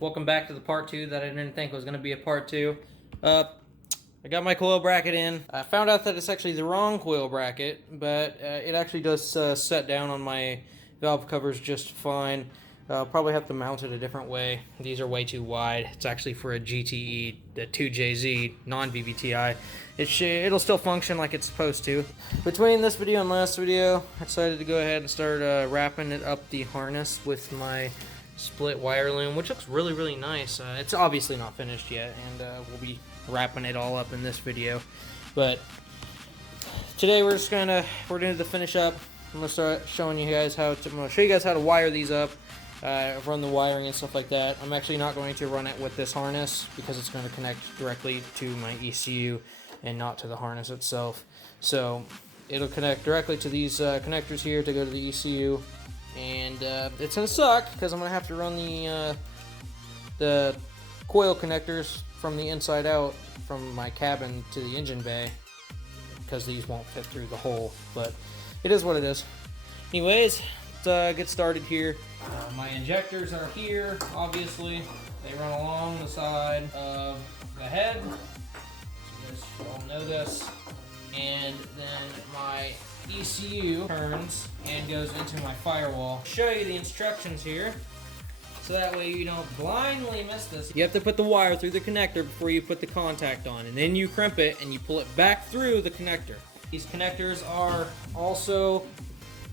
Welcome back to the part 2 that I didn't think was going to be a part 2. I got my coil bracket in. I found out that it's actually the wrong coil bracket, but it actually does set down on my valve covers just fine. I'll probably have to mount it a different way. These are way too wide. It's actually for a GTE, the 2JZ, non-vvti. It'll still function like it's supposed to. Between this video and last video, I decided to go ahead and start wrapping it up the harness with my split wire loom, which looks really nice. It's obviously not finished yet, and we'll be wrapping it all up in this video. But today we're gonna do the finish up. I'm gonna start showing you guys I'm gonna show you guys how to wire these up, run the wiring and stuff like that. I'm actually not going to run it with this harness because it's going to connect directly to my ECU and not to the harness itself. So it'll connect directly to these connectors here to go to the ECU. And it's gonna suck because I'm gonna have to run the coil connectors from the inside out from my cabin to the engine bay because these won't fit through the hole. But it is what it is. Anyways, let's get started here. My injectors are here. Obviously, they run along the side of the head. So you guys should all know this. And then my ECU turns and goes into my firewall. I'll show you the instructions here so that way you don't blindly miss this. You have to put the wire through the connector before you put the contact on, and then you crimp it and you pull it back through the connector. These connectors are also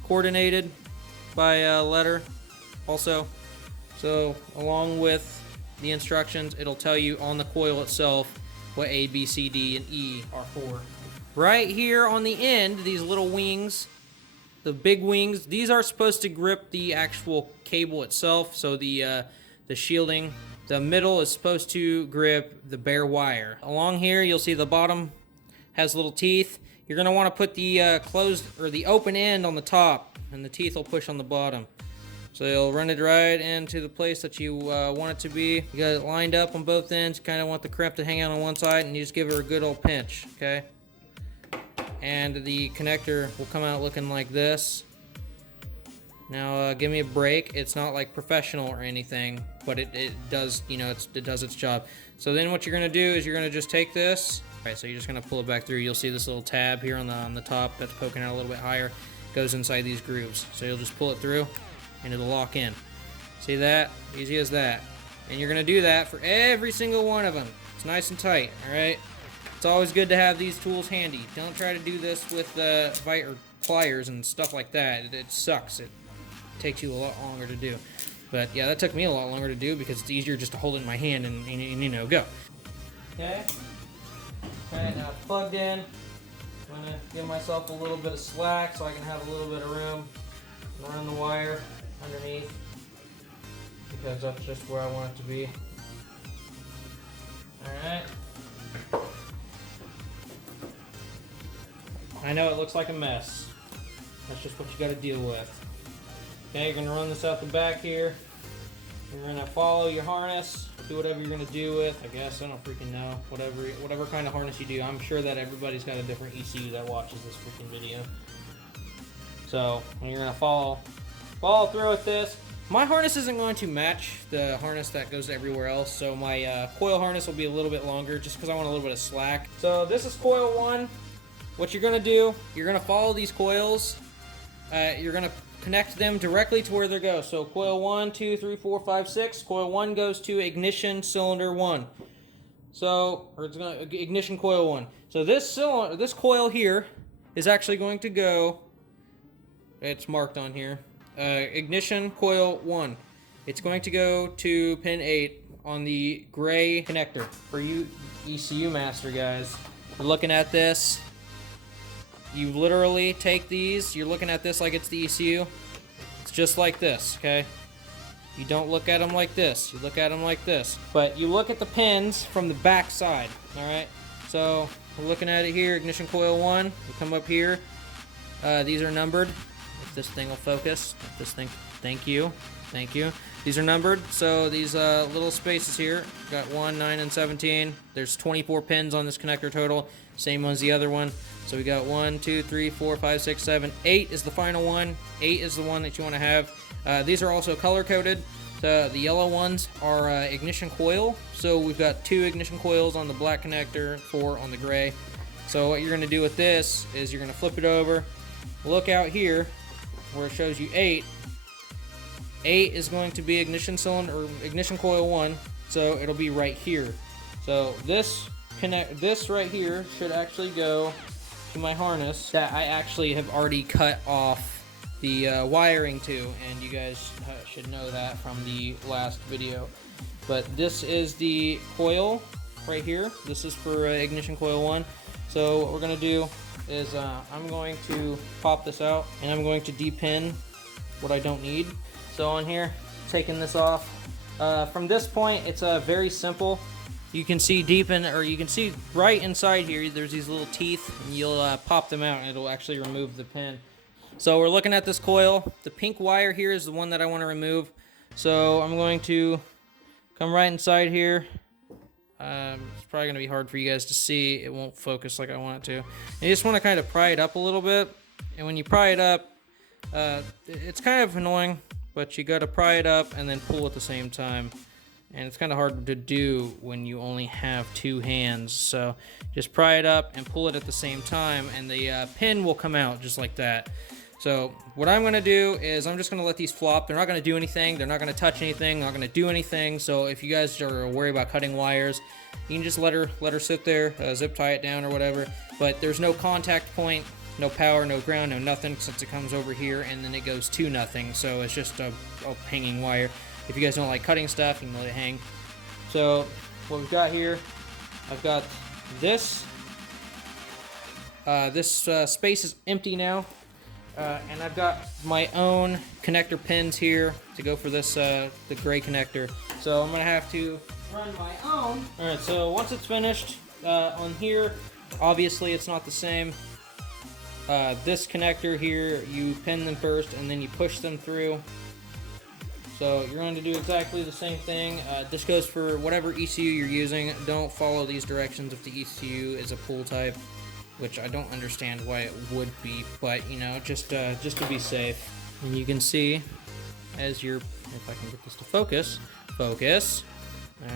coordinated by letter also. So along with the instructions, it'll tell you on the coil itself what A, B, C, D, and E are for. Right here on the end, these little wings, the big wings, these are supposed to grip the actual cable itself, so the shielding. The middle is supposed to grip the bare wire. Along here, you'll see the bottom has little teeth. You're going to want to put the closed or the open end on the top, and the teeth will push on the bottom. So you'll run it right into the place that you want it to be. You got it lined up on both ends. You kind of want the crimp to hang out on one side, and you just give it a good old pinch, okay? And the connector will come out looking like this. Now give me a break. It's not like professional or anything, but it does, you know, it does its job. So then what you're gonna do is you're gonna just take this. All right, so you're just gonna pull it back through. You'll see this little tab here on the top that's poking out a little bit higher. Goes inside these grooves. So you'll just pull it through and it'll lock in. See that? Easy as that. And you're gonna do that for every single one of them. It's nice and tight, all right? It's always good to have these tools handy. Don't try to do this with pliers and stuff like that. It sucks. It takes you a lot longer to do. But yeah, that took me a lot longer to do because it's easier just to hold it in my hand and you know, go. Okay. Okay, now it's plugged in. I'm gonna give myself a little bit of slack so I can have a little bit of room to run the wire underneath because that's just where I want it to be. Alright. I know it looks like a mess. That's just what you gotta deal with. Okay, you're gonna run this out the back here. You're gonna follow your harness, do whatever you're gonna do with, I guess, I don't freaking know. Whatever kind of harness you do. I'm sure that everybody's got a different ECU that watches this freaking video. So, you're gonna follow through with this. My harness isn't going to match the harness that goes everywhere else, so my coil harness will be a little bit longer just because I want a little bit of slack. So this is coil 1. What you're gonna do, you're gonna follow these coils. You're gonna connect them directly to where they go. So coil 1, 2, 3, 4, 5, 6. Coil 1 goes to ignition cylinder 1. So, or it's gonna ignition coil 1. So this coil here is actually going to go. It's marked on here. Ignition coil 1. It's going to go to pin 8 on the gray connector. For you ECU master guys, you're looking at this. You literally take these, you're looking at this like it's the ECU. It's just like this, okay? You don't look at them like this. You look at them like this. But you look at the pins from the back side, all right? So we're looking at it here, ignition coil 1. You come up here. These are numbered. If this thing will focus. If this thing, thank you. Thank you. These are numbered, so these little spaces here, got 1, 9, and 17. There's 24 pins on this connector total. Same as the other one. So we got 1, 2, 3, 4, 5, 6, 7, 8 is the final one. 8 is the one that you want to have. These are also color coded. The yellow ones are ignition coil. So we've got 2 ignition coils on the black connector, 4 on the gray. So what you're going to do with this is you're going to flip it over. Look out here where it shows you 8. 8 is going to be ignition cylinder or ignition coil 1, so it'll be right here. So this right here should actually go to my harness that I actually have already cut off the wiring to, and you guys should know that from the last video. But this is the coil right here. This is for ignition coil 1. So what we're going to do is I'm going to pop this out, and I'm going to depin what I don't need. So on here, taking this off. From this point, it's very simple. You can see you can see right inside here, there's these little teeth, and you'll pop them out, and it'll actually remove the pin. So we're looking at this coil. The pink wire here is the one that I want to remove. So I'm going to come right inside here. It's probably going to be hard for you guys to see. It won't focus like I want it to. And you just want to kind of pry it up a little bit. And when you pry it up, it's kind of annoying, but you got to pry it up and then pull at the same time. And it's kind of hard to do when you only have 2 hands. So just pry it up and pull it at the same time, and the pin will come out just like that. So what I'm going to do is I'm just going to let these flop. They're not going to do anything. They're not going to touch anything. Not going to do anything. So if you guys are worried about cutting wires, you can just let her sit there, zip tie it down or whatever. But there's no contact point, no power, no ground, no nothing, since it comes over here and then it goes to nothing. So it's just a hanging wire. If you guys don't like cutting stuff, you can let it hang. So what we've got here, I've got this. This space is empty now. And I've got my own connector pins here to go for this, the gray connector. So I'm going to have to run my own. Alright, so once it's finished, on here, obviously it's not the same. This connector here, you pin them first and then you push them through. So you're going to do exactly the same thing. This goes for whatever ECU you're using. Don't follow these directions if the ECU is a pull type, which I don't understand why it would be, but you know, just to be safe. And you can see as you're, if I can get this to focus, all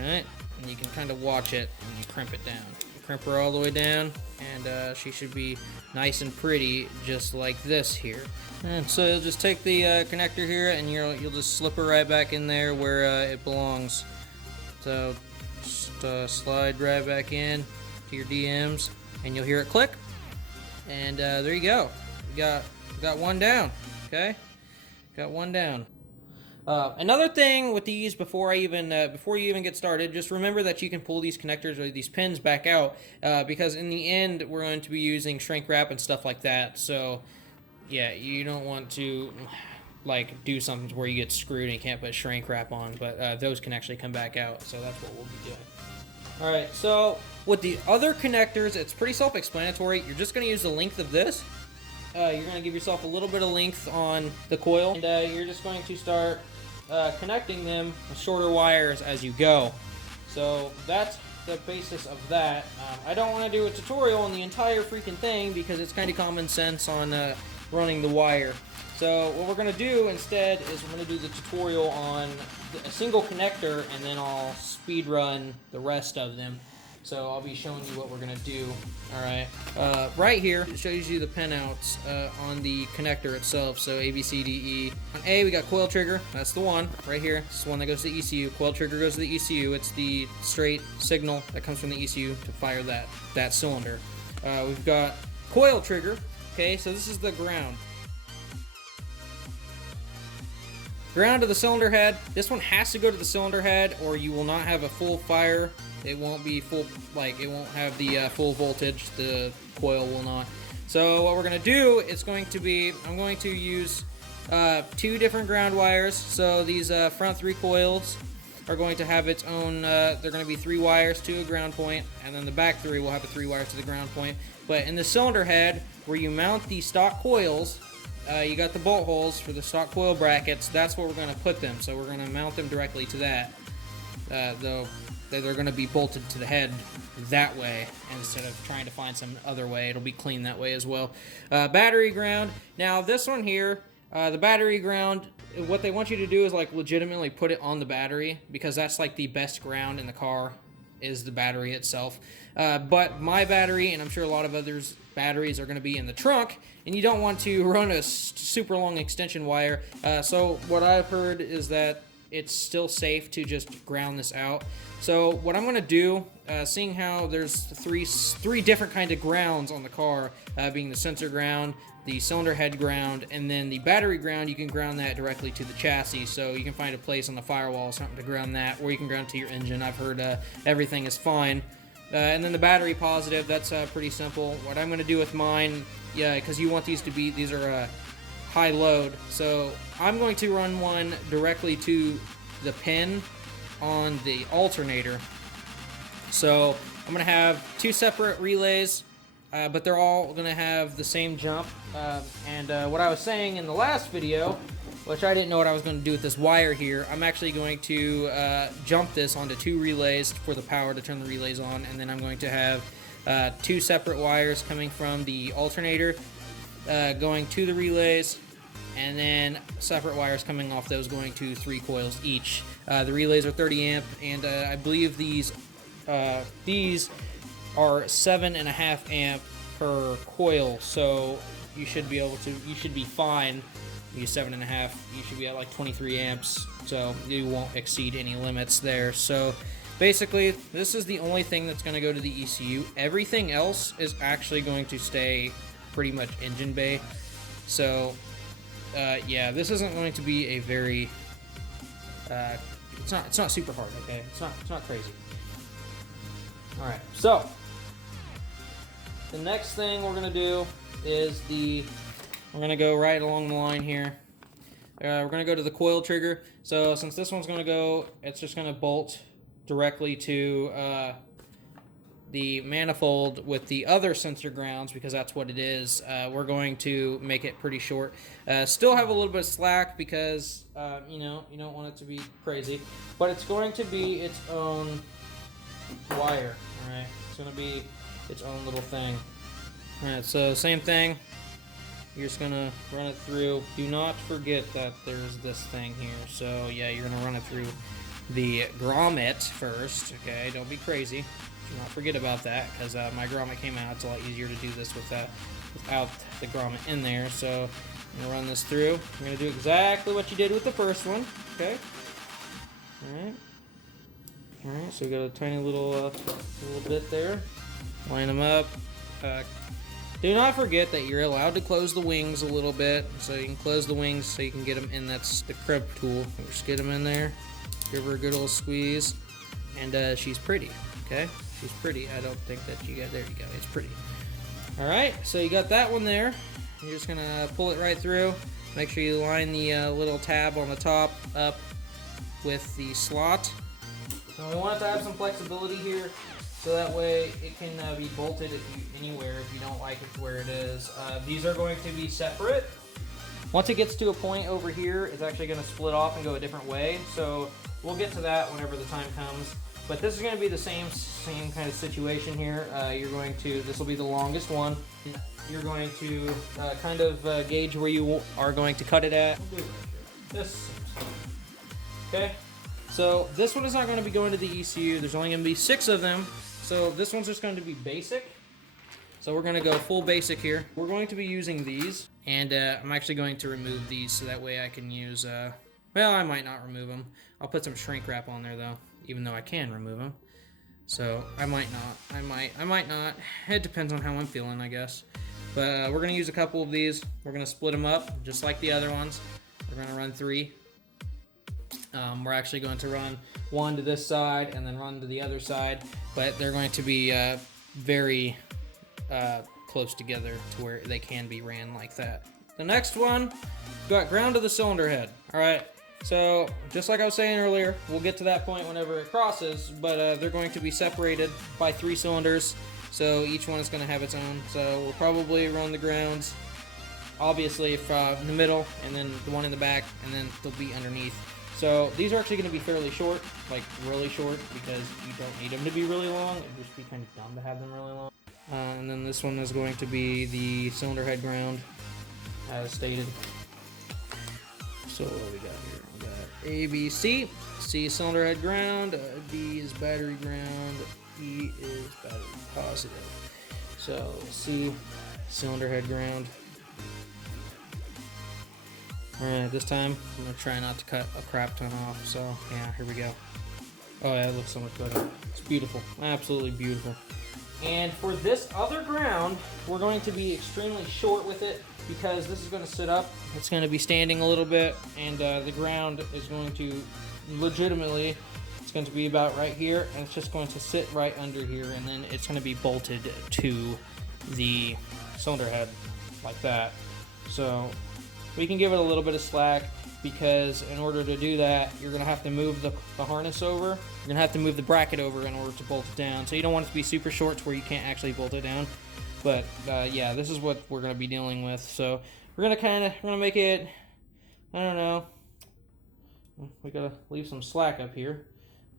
right, and you can kind of watch it when you crimp it down. You crimp her all the way down, and she should be nice and pretty, just like this here. And so you'll just take the connector here, and you'll just slip her right back in there where it belongs. So just slide right back in to your DMs, and you'll hear it click. And there you go. We got one down. Okay, got one down. Another thing with these, before you even get started, just remember that you can pull these connectors or these pins back out, because in the end we're going to be using shrink wrap and stuff like that. So yeah, you don't want to like do something where you get screwed and you can't put shrink wrap on, but those can actually come back out. So that's what we'll be doing. All right, so with the other connectors, it's pretty self-explanatory. You're just going to use the length of this. You're going to give yourself a little bit of length on the coil, and you're just going to start connecting them with shorter wires as you go. So that's the basis of that. I don't want to do a tutorial on the entire freaking thing because it's kind of common sense on running the wire. So what we're going to do instead is we're going to do the tutorial on a single connector, and then I'll speed run the rest of them. So I'll be showing you what we're going to do. Alright, right here it shows you the pinouts on the connector itself. So A, B, C, D, E. On A we got coil trigger, that's the one right here. This is the one that goes to the ECU. Coil trigger goes to the ECU. It's the straight signal that comes from the ECU to fire that cylinder. We've got coil trigger. Okay, so this is the ground. Ground to the cylinder head. This one has to go to the cylinder head or you will not have a full fire. It won't be full, like it won't have the full voltage. The coil will not. So what we're going to do is going to be, I'm going to use 2 different ground wires. So these front 3 coils are going to have its own, they're going to be 3 wires to a ground point, and then the back 3 will have 3 wires to the ground point. But in the cylinder head, where you mount the stock coils, you got the bolt holes for the stock coil brackets. That's where we're going to put them. So we're going to mount them directly to that. Though they're going to be bolted to the head that way instead of trying to find some other way. It'll be clean that way as well. Battery ground. Now this one here, The battery ground, what they want you to do is like legitimately put it on the battery, because that's like the best ground in the car, is the battery itself. But my battery, and I'm sure a lot of others' batteries, are going to be in the trunk, and you don't want to run a super long extension wire. So what I've heard is that it's still safe to just ground this out. So what I'm going to do, seeing how there's three different kind of grounds on the car, being the sensor ground, the cylinder head ground, and then the battery ground, you can ground that directly to the chassis. So you can find a place on the firewall or something to ground that, or you can ground to your engine. I've heard everything is fine. And then the battery positive, that's pretty simple. What I'm going to do with mine, yeah, because you want these to be, these are high load. So I'm going to run one directly to the pin on the alternator. So I'm going to have two separate relays, but they're all going to have the same jump. And what I was saying in the last video, which I didn't know what I was going to do with this wire here, I'm actually going to jump this onto two relays for the power to turn the relays on, and then I'm going to have two separate wires coming from the alternator going to the relays, and then separate wires coming off those going to 3 coils each. The relays are 30 amp, and I believe these are 7.5 amp per coil, so you should be able to, you should be fine. Use 7.5, you should be at like 23 amps, so you won't exceed any limits there. So basically, this is the only thing that's going to go to the ECU. Everything else is actually going to stay pretty much engine bay. So yeah, this isn't going to be a very it's not super hard, okay? It's not crazy. All right, so the next thing we're gonna do is we're gonna go right along the line here. We're gonna go to the coil trigger. So since this one's gonna go, it's just gonna bolt directly to the manifold with the other sensor grounds, because that's what it is. We're going to make it pretty short. Still have a little bit of slack because you know, you don't want it to be crazy, but it's going to be its own wire. All right, it's gonna be its own little thing. All right, so same thing. You're just gonna run it through. Do not forget that there's this thing here. So yeah, you're gonna run it through the grommet first. Okay, don't be crazy. Do not forget about that, because my grommet came out. It's a lot easier to do this without the grommet in there. So I'm gonna run this through. I'm gonna do exactly what you did with the first one. Okay. All right. All right. So we got a tiny little bit there. Line them up. Do not forget that you're allowed to close the wings a little bit, so you can close the wings so you can get them in. That's the crib tool. Just get them in there, give her a good old squeeze, and she's pretty, okay? She's pretty. I don't think that you got, there you go, it's pretty. All right, so you got that one there. You're just gonna pull it right through. Make sure you line the little tab on the top up with the slot. Now we want it to have some flexibility here, so that way it can be bolted anywhere if you don't like it where it is. These are going to be separate. Once it gets to a point over here, it's actually going to split off and go a different way. So we'll get to that whenever the time comes. But this is going to be the same kind of situation here. This will be the longest one. You're going to kind of gauge where you are going to cut it at. This. Okay. So this one is not going to be going to the ECU. There's only going to be 6 of them. So this one's just going to be basic. So we're going to go full basic here. We're going to be using these, and I'm actually going to remove these so that way I can use, well, I might not remove them. I'll put some shrink wrap on there though, even though I can remove them. So I might not, I might not. It depends on how I'm feeling, I guess. But we're going to use a couple of these. We're going to split them up just like the other ones. We're going to run 3. We're actually going to run one to this side and then run to the other side, but they're going to be very close together to where they can be ran like that. The next one, got ground to the cylinder head. All right, so just like I was saying earlier, we'll get to that point whenever it crosses, but they're going to be separated by 3 cylinders, so each one is going to have its own. So we'll probably run the grounds, obviously, from the middle, and then the one in the back, and then they'll be underneath. So these are actually going to be fairly short, like really short, because you don't need them to be really long. It'd just be kind of dumb to have them really long. And then this one is going to be the cylinder head ground, as stated. So what do we got here? We got A, B, C. C, cylinder head ground. D is battery ground. E is battery positive. So C, cylinder head ground. Alright, this time I'm going to try not to cut a crap ton off. So yeah, here we go. Oh yeah, it looks so much better. It's beautiful. Absolutely beautiful. And for this other ground, we're going to be extremely short with it because this is going to sit up. It's going to be standing a little bit, and the ground is going to legitimately, it's going to be about right here, and it's just going to sit right under here, and then it's going to be bolted to the cylinder head like that. So we can give it a little bit of slack, because in order to do that, you're going to have to move the harness over. You're going to have to move the bracket over in order to bolt it down. So you don't want it to be super short to where you can't actually bolt it down. But yeah, this is what we're going to be dealing with. So we're going to make it, I don't know, we got to leave some slack up here.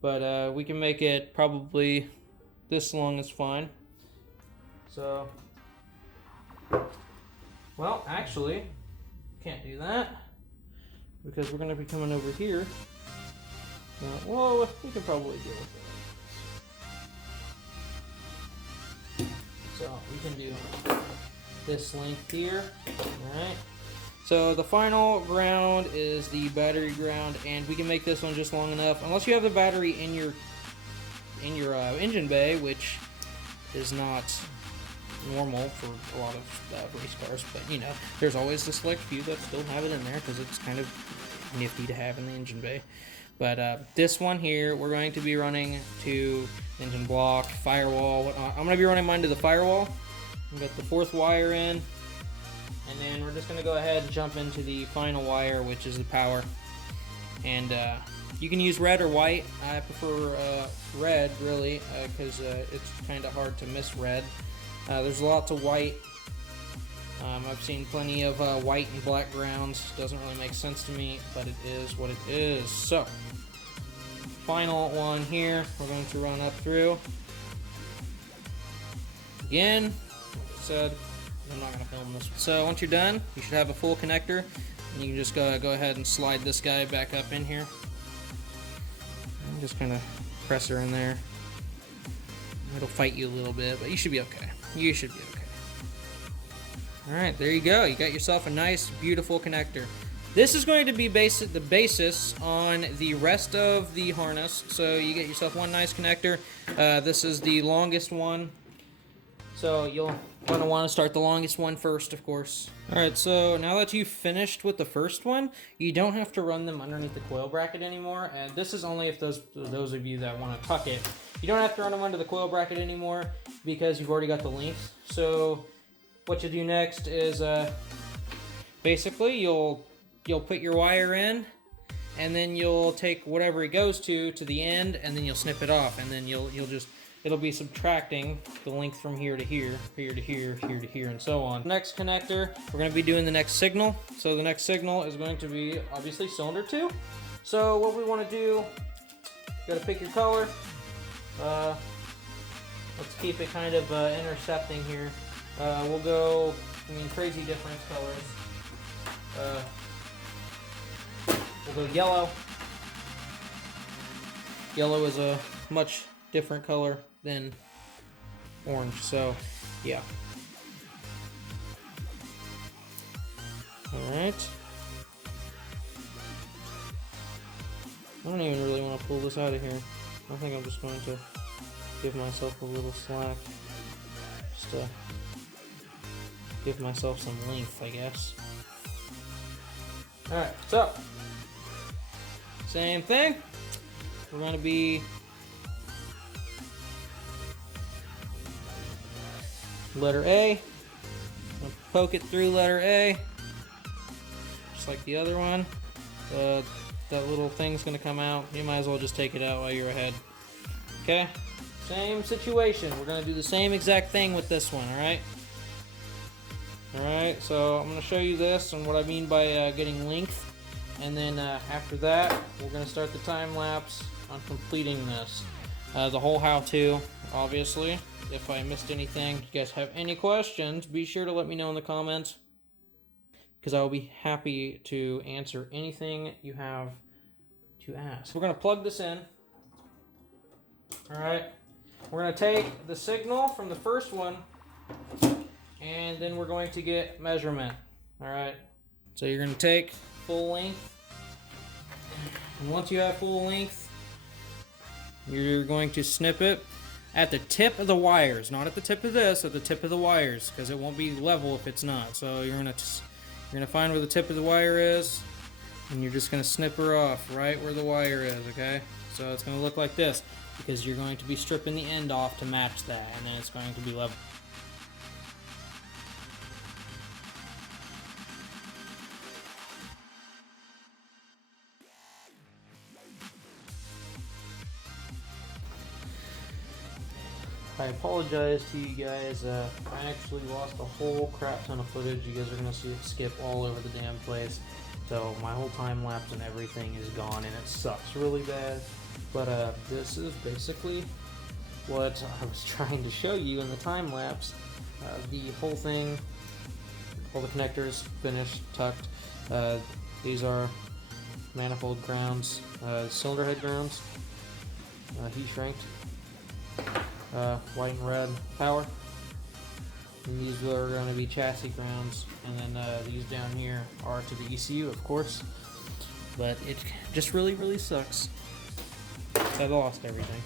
But we can make it probably this long is fine. So, well, actually, can't do that, because we're going to be coming over here. Well, we can probably deal with it. So we can do this length here. Alright. So the final ground is the battery ground, and we can make this one just long enough, unless you have the battery in your engine bay, which is not normal for a lot of race cars, but you know, there's always the select few that still have it in there because it's kind of nifty to have in the engine bay. But this one here, we're going to be running to engine block, firewall, whatnot. I'm going to be running mine to the firewall. We've got the 4th wire in, and then we're just going to go ahead and jump into the final wire, which is the power. And you can use red or white. I prefer red, really, because it's kind of hard to miss red. There's lots of white. I've seen plenty of white and black grounds. Doesn't really make sense to me, but it is what it is. So, final one here, we're going to run up through. Again, like I said, I'm not going to film this. So once you're done, you should have a full connector, and you can just go ahead and slide this guy back up in here. And just kind of press her in there. It'll fight you a little bit, but you should be okay. You should be okay. Alright, there you go. You got yourself a nice, beautiful connector. This is going to be the basis on the rest of the harness. So you get yourself one nice connector. This is the longest one. So you'll going to want to start the longest one first, of course. Alright, so now that you've finished with the first one, you don't have to run them underneath the coil bracket anymore. And this is only if those of you that want to tuck it. You don't have to run them under the coil bracket anymore because you've already got the length. So what you do next is basically you'll put your wire in, and then you'll take whatever it goes to the end, and then you'll snip it off, and then it'll be subtracting the length from here to here, here to here, here to here, and so on. Next connector, we're going to be doing the next signal. So the next signal is going to be obviously cylinder 2. So what we want to do, you got to pick your color. Let's keep it kind of intercepting here. We'll go, crazy different colors. We'll go yellow. Yellow is a much different color than orange, so yeah. Alright. I don't even really want to pull this out of here. I think I'm just going to give myself a little slack. Just to give myself some length, I guess. Alright, so same thing. We're going to be letter A. I'm gonna poke it through letter A, just like the other one. That little thing's going to come out. You might as well just take it out while you're ahead. Okay? Same situation. We're going to do the same exact thing with this one, alright? Alright, so I'm going to show you this and what I mean by getting length. And then after that, we're going to start the time lapse on completing this. The whole how-to, obviously. If I missed anything, if you guys have any questions, be sure to let me know in the comments. because I will be happy to answer anything you have to ask. We're going to plug this in. All right. We're going to take the signal from the first one, and then we're going to get measurement. All right. So you're going to take full length. And once you have full length, you're going to snip it at the tip of the wires, not at the tip of this, at the tip of the wires, because it won't be level if it's not. So you're gonna find where the tip of the wire is, and you're just gonna snip her off right where the wire is. Okay, so it's gonna look like this because you're going to be stripping the end off to match that, and then it's going to be level. I apologize to you guys. I actually lost a whole crap ton of footage. You guys are going to see it skip all over the damn place. So my whole time lapse and everything is gone, and it sucks really bad. But this is basically what I was trying to show you in the time lapse. The whole thing, all the connectors finished, tucked. These are manifold grounds, cylinder head grounds, heat shrinked. White and red power, and these are going to be chassis grounds, and then these down here are to the ECU, of course, but it just really sucks. I lost everything.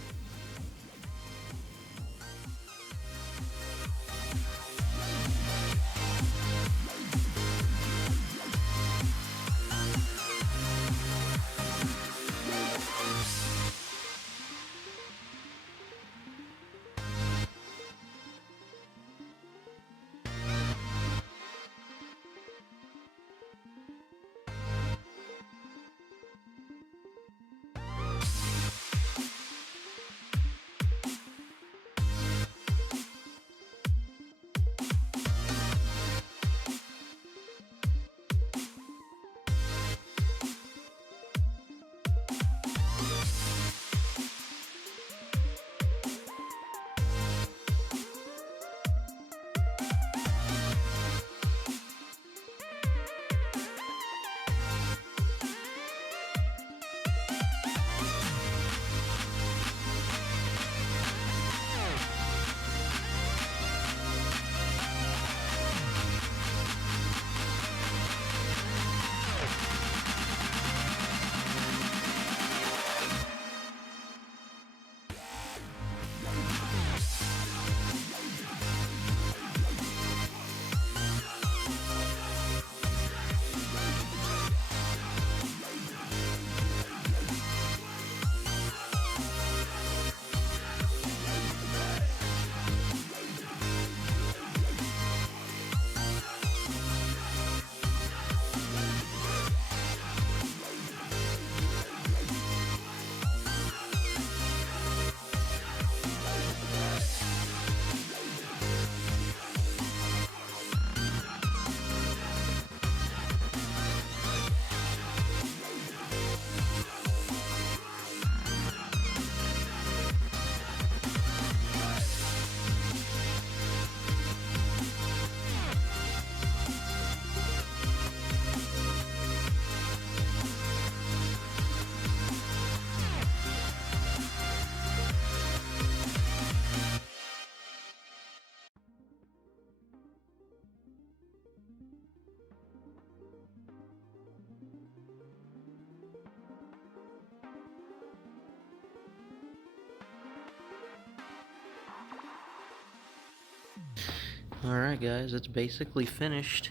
Alright guys, it's basically finished.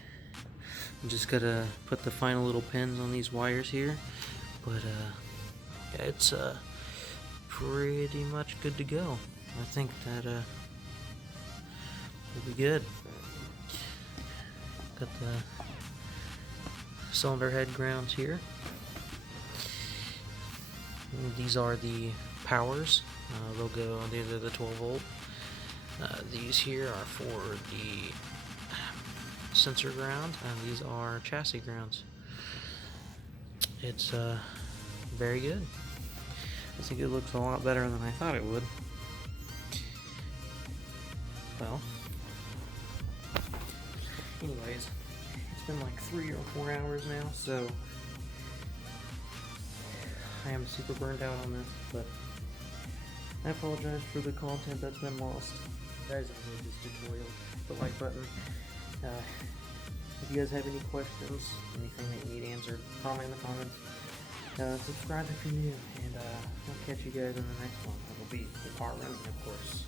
I'm just gotta put the final little pins on these wires here, but yeah, it's pretty much good to go. I think that will be good. Got the cylinder head grounds here. And these are the powers. They'll go on the 12 volt. These here are for the sensor ground, and these are chassis grounds. It's very good. I think it looks a lot better than I thought it would. Well, anyways, it's been like 3 or 4 hours now, so I am super burned out on this, but I apologize for the content that's been lost. Guys, if you enjoyed this tutorial, hit the like button. If you guys have any questions, anything that you need answered, comment in the comments. Subscribe if you're new, and I'll catch you guys in the next one. It'll be the part running, of course.